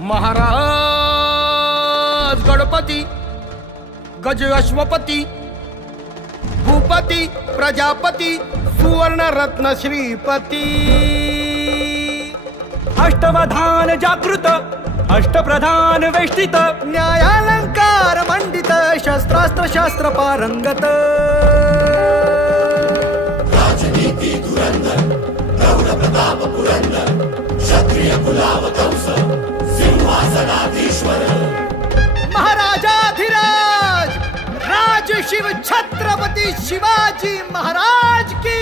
महाराज गणपती गज अश्वपती भूपती प्रजापती सुवर्ण रत्न श्रीपती. अष्टवधान जागृत अष्टप्रधान वेष्टित न्यायालंकार मंडित शस्त्रास्त्र शास्त्र पारंगत. शिव छत्रपती शिवाजी महाराज की।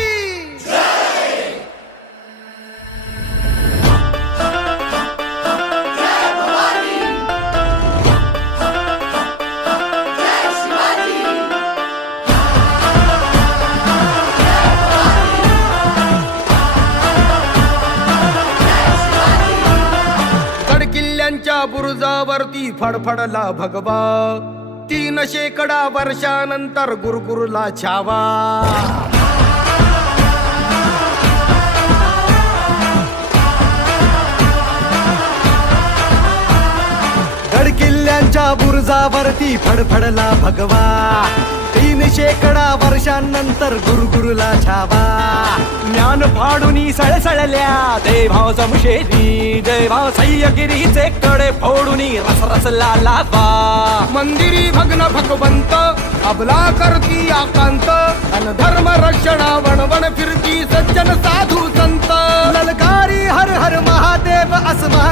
गडकिल्ल्यांच्या बुरुजावरती फडफडला भगवा। तीन शेकडा वर्षानंतर गुरुगुरुला छावा. गडकिल्ल्यांच्या बुरजावरती फडफडला भगवा. तीन शेकडा वर्षांनंतर गुरुगुरुला छावा. ज्ञान फाडूनी सळसळल्या. देभाव जमशेरी देभाव सह्यगिरीचे कडे फोडूनी रसरसला लावा. मंदिरी भग्न भगवंत अबला करती आका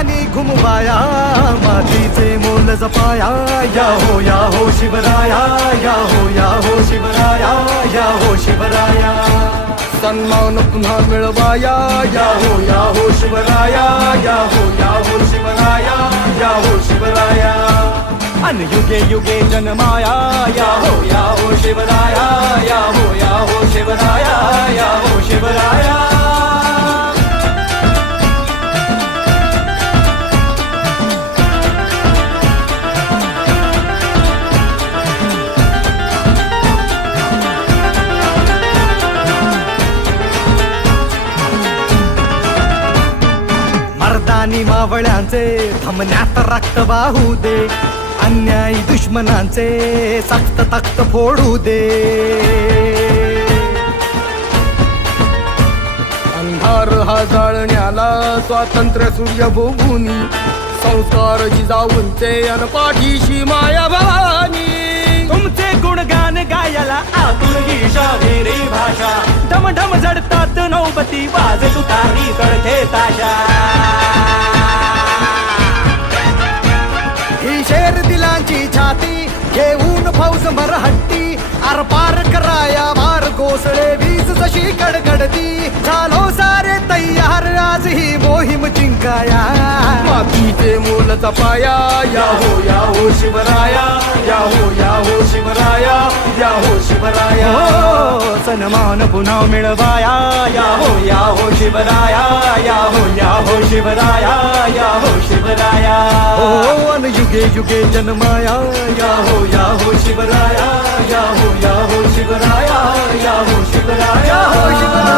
असमानी घुमवाया मातीचे मोल जपाया या हो या हो शिवराया या हो या हो शिवराया या हो शिवराया सन्मान पुन्हा मिळवाया या हो या हो शिवराया या हो या हो शिवराया या हो शिवराया अन युगे युगे जन्माया या हो या हो शिवराया आणि मावळ्यांचे थमण्यात रक्त वाहू दे. अन्यायी दुश्मनांचे सक्त तक्त फोडू दे. अंधार हा जाळण्याला स्वातंत्र्य सूर्य भोगुनी संस्कार जिजाऊंचे अन पाठीशी माया भवानी तुमचे गुणगान गायला आतून ही भाषा. ढम ढम नौबती वाजे तुकारी तळथे ताशा. जिंकाया मातीचे मोल जपाया या हो या हो शिवराया या हो या हो शिवराया या हो शिवराया। हो सन्मान पुन्हा मिळवाया या हो या हो शिवराया या हो या हो शिवराया या हो शिवराया। हो अन युगे युगे जन्माया। या हो या हो शिवराया या हो या हो शिवराया या हो शिवराया। या हो शिवराया।